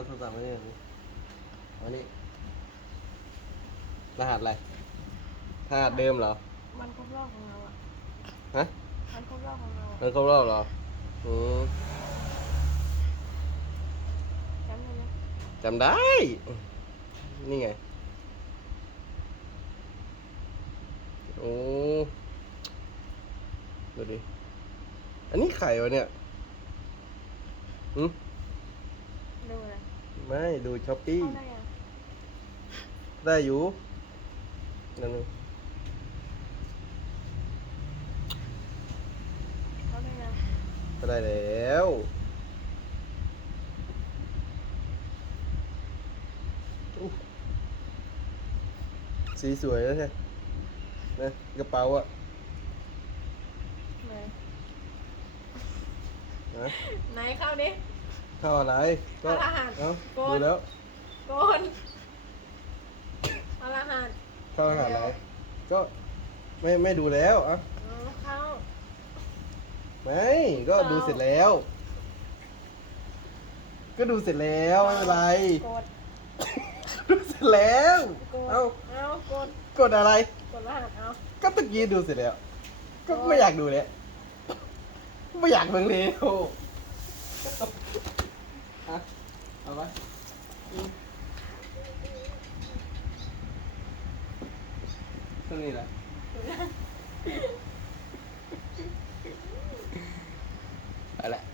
เอาโทรศัพท์มาเนี่ยอันนี้รหัสอะไรรหัสเดิมเหรอ มันครบรอบของเราอะ ฮะ มันครบรอบของเราอะมันครบรอบเหรออืมจำได้ไหมจำได้ นี่ไง โอ้ ดูดิ อันนี้ไข่วะเนี่ยอืม ดูเลย ไม่ดูช้อปปี้เข้าได้ยังได้อยู่นั่นงเข้าได้ยังก็ได้แล้วอุ๊ยสีสวยแล้วใช่นะกระเป๋าอะไหนนะ ไหนเข้าดิเข้าอะไรก็รหัสเอ้าโกน ดูแล้วโกนเอารหัสเข้ารหัสอะไรก็ไม่ไม่ดูแล้วอะเอาเข้า ไม่ก็ดูเสร็จแล้ว ก็ดูเสร็จแล้วไม่เป็นไร กด ดูเสร็จแล้วกด เอ้าเอากด กดอะไร กดรหัสเอาก็ตะกี้ดูเสร็จแล้ว ก็ไม่อยากดูแล้วไม่อยากเบิ่งแล้ว hả ờ vậy Sunila. Hola.